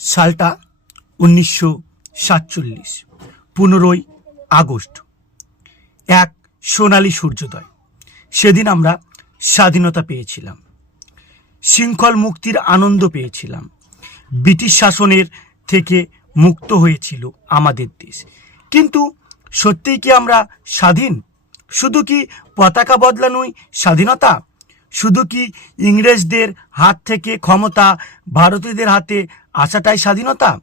সালটা উনিশশো সাতচল্লিশ, পনেরোই আগস্ট। এক সোনালী সূর্যোদয়। সেদিন আমরা স্বাধীনতা পেয়েছিলাম। শৃঙ্খল মুক্তির আনন্দ পেয়েছিলাম। ব্রিটিশ শাসনের থেকে মুক্ত হয়েছিল আমাদের দেশ। কিন্তু সত্যিই কি আমরা স্বাধীন? শুধু কি পতাকা বদলানোই স্বাধীনতা? শুধু কি ইংরেজদের হাত থেকে ক্ষমতা ভারতীয়দের হাতে আসাটাই স্বাধীনতা।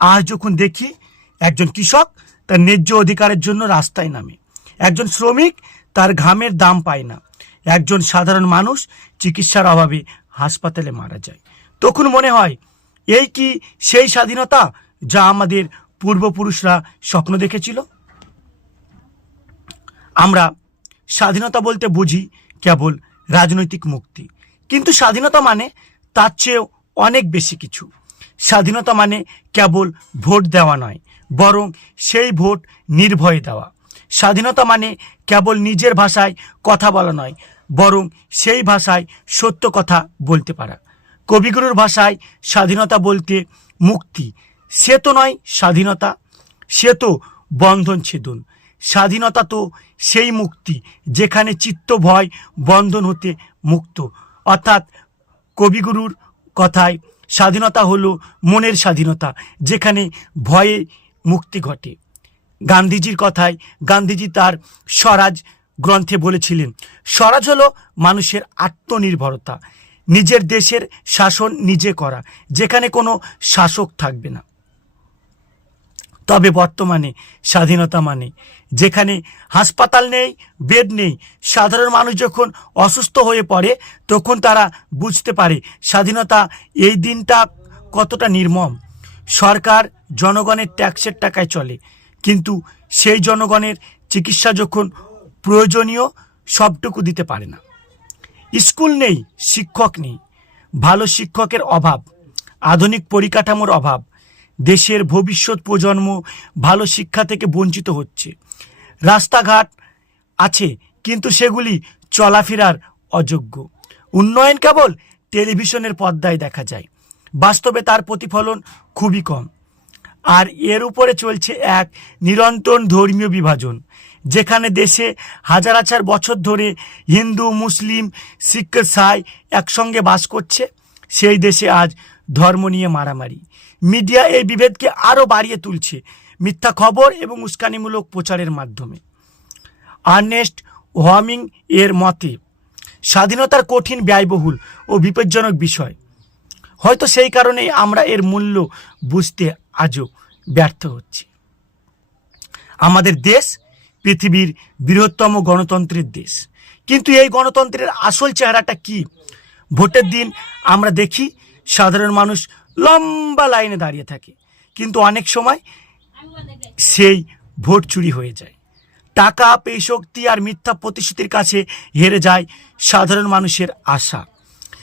আজ যখন দেখি একজন কৃষক তার ন্যায্য অধিকারের জন্য রাস্তায় নামে। একজন শ্রমিক তার ঘামের দাম পায় না। একজন সাধারণ মানুষ চিকিৎসার অভাবে হাসপাতালে মারা যায়। তখন মনে হয়, এই কি সেই স্বাধীনতা যা আমাদের পূর্বপুরুষরা স্বপ্ন দেখেছিল? আমরা স্বাধীনতা বলতে বুঝি কেবল রাজনৈতিক মুক্তি। কিন্তু স্বাধীনতা মানে তার চেয়েও অনেক বেশি কিছু। স্বাধীনতা মানে কেবল ভোট দেওয়া নয়, বরং সেই ভোট নির্ভয়ে দেওয়া। স্বাধীনতা মানে কেবল নিজের ভাষায় কথা বলা নয়, বরং সেই ভাষায় সত্য কথা বলতে পারা। কবিগুরুর ভাষায় স্বাধীনতা বলতে মুক্তি, সে তো নয় স্বাধীনতা, সে তো বন্ধন ছেদন। স্বাধীনতা তো সেই মুক্তি, যেখানে চিত্ত, ভয়, বন্ধন হতে মুক্ত। অর্থাৎ কবিগুরুর কথায় স্বাধীনতা হলো মনের স্বাধীনতা, যেখানে ভয়ে মুক্তি ঘটে। গান্ধীজির কথায় গান্ধীজি তার স্বরাজ গ্রন্থে বলেছিলেন, স্বরাজ হলো মানুষের আত্মনির্ভরতা, নিজের দেশের শাসন নিজে করা, যেখানে কোনো শাসক থাকবে না। তবে বর্তমানে স্বাধীনতা মানে। যেখানে হাসপাতাল নেই, বেড নেই, সাধারণ মানুষ যখন অসুস্থ হয়ে পড়ে, তখন তারা বুঝতে পারে স্বাধীনতা এই দিনটা কতটা নির্মম। সরকার জনগণের ট্যাক্সের টাকায় চলে, কিন্তু সেই জনগণের চিকিৎসা যখন প্রয়োজনীয়, সবটুকু দিতে পারে না। স্কুল নেই, শিক্ষক নেই। ভালো শিক্ষকের অভাব, আধুনিক পরিকাঠামোর অভাব দেশের ভবিষ্যৎ প্রজন্ম ভালো শিক্ষা থেকে বঞ্চিত হচ্ছে। রাস্তাঘাট আছে, কিন্তু সেগুলি চলাফেরার অযোগ্য। উন্নয়ন কেবল টেলিভিশনের পর্দায় দেখা যায়, বাস্তবে তার প্রতিফলন খুবই কম। আর এর উপরে চলছে এক নিরন্তর ধর্মীয় বিভাজন, যেখানে দেশে হাজার হাজার বছর ধরে হিন্দু, মুসলিম, শিখ, সাই একসঙ্গে বাস করছে। সেই দেশে আজ ধর্ম নিয়ে মারামারি। মিডিয়া এই বিভেদকে আরও বাড়িয়ে তুলছে মিথ্যা খবর এবং উস্কানিমূলক প্রচারের মাধ্যমে। আর্নেস্ট হোয়ামিং এর মতে, স্বাধীনতার কঠিন ব্যয়বহুল ও বিপজ্জনক বিষয়। হয়তো সেই কারণেই আমরা এর মূল্য বুঝতে আজও ব্যর্থ হচ্ছি। আমাদের দেশ পৃথিবীর বৃহত্তম গণতন্ত্রের দেশ। কিন্তু এই গণতন্ত্রের আসল চেহারাটা কি? ভোটের দিন আমরা দেখি সাধারণ মানুষ লম্বা লাইনে দাঁড়িয়ে থাকে। কিন্তু অনেক সময় সেই ভোট চুরি হয়ে যায়। টাকা, পেশক্তি আর মিথ্যা প্রতিশ্রুতির কাছে হেরে যায় সাধারণ মানুষের আশা।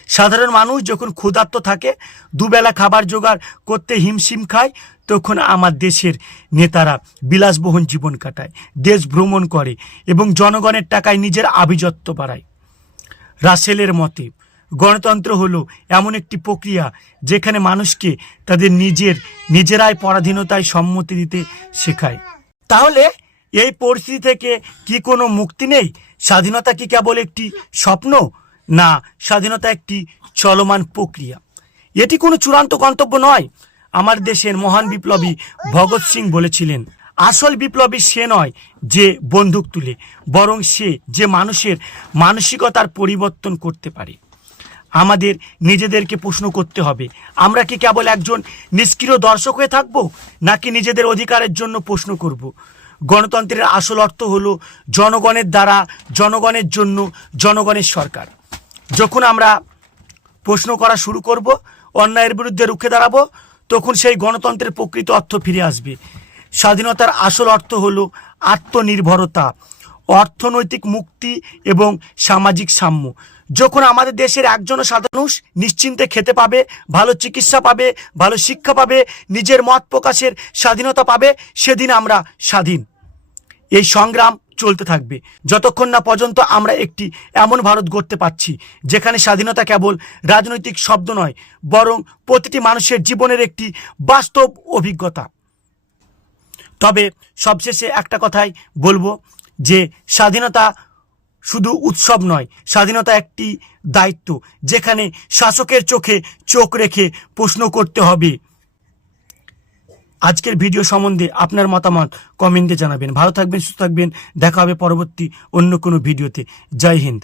সাধারণ মানুষ যখন ক্ষুধার্ত থাকে, দুবেলা খাবার জোগাড় করতে হিমশিম খায়, তখন আমার দেশের নেতারা বিলাসবহন জীবন কাটায়, দেশ ভ্রমণ করে এবং জনগণের টাকায় নিজের আভিজাত্য বাড়ায়। রাসেলের মতে গণতন্ত্র হলো এমন একটি প্রক্রিয়া যেখানে মানুষকে তাদের নিজের, নিজেরাই পরাধীনতায় সম্মতি দিতে শেখায়। তাহলে এই পরিস্থিতি থেকে কি কোনো মুক্তি নেই? স্বাধীনতা কি কেবল একটি স্বপ্ন? না, স্বাধীনতা একটি চলমান প্রক্রিয়া। এটি কোনো চূড়ান্ত গন্তব্য নয়, আমার দেশের মহান বিপ্লবী ভগৎ সিং বলেছিলেন। আসল বিপ্লবী সে নয় যে বন্দুক তুলে, বরং সে যে মানুষের মানসিকতার পরিবর্তন করতে পারে। আমাদের নিজেদেরকে প্রশ্ন করতে হবে। আমরা কি কেবল একজন নিষ্ক্রিয় দর্শক হয়ে থাকব, নাকি নিজেদের অধিকারের জন্য প্রশ্ন করব? গণতন্ত্রের আসল অর্থ হলো জনগণের দ্বারা, জনগণের জন্য, জনগণের সরকার। যখন আমরা প্রশ্ন করা শুরু করব, অন্যায়ের বিরুদ্ধে রুখে দাঁড়াবো, তখন সেই গণতন্ত্রের প্রকৃত অর্থ ফিরে আসবে। স্বাধীনতার আসল অর্থ হলো আত্মনির্ভরতা। অর্থনৈতিক মুক্তি এবং সামাজিক সাম্য। যখন আমাদের দেশের একজনও সাধারণ নিশ্চিন্তে খেতে পাবে, ভালো চিকিৎসা পাবে, ভালো শিক্ষা পাবে, নিজের মত প্রকাশের স্বাধীনতা পাবে, সেদিন আমরা স্বাধীন। এই সংগ্রাম চলতে থাকবে। যতক্ষণ না পর্যন্ত আমরা একটি এমন ভারত গড়তে পারছি, যেখানে স্বাধীনতা কেবল রাজনৈতিক শব্দ নয়, বরং প্রতিটি মানুষের জীবনের একটি বাস্তব অভিজ্ঞতা। তবে সবশেষে একটা কথাই বলব যে স্বাধীনতা শুধু উৎসব নয়, স্বাধীনতা একটি দায়িত্ব, যেখানে শাসকের চোখে চোখ রেখে প্রশ্ন করতে হবে। আজকের ভিডিও সম্বন্ধে আপনার মতামত কমেন্টে জানাবেন। ভালো থাকবেন, সুস্থ থাকবেন। দেখা হবে পরবর্তী অন্য কোনো ভিডিওতে। জয় হিন্দ।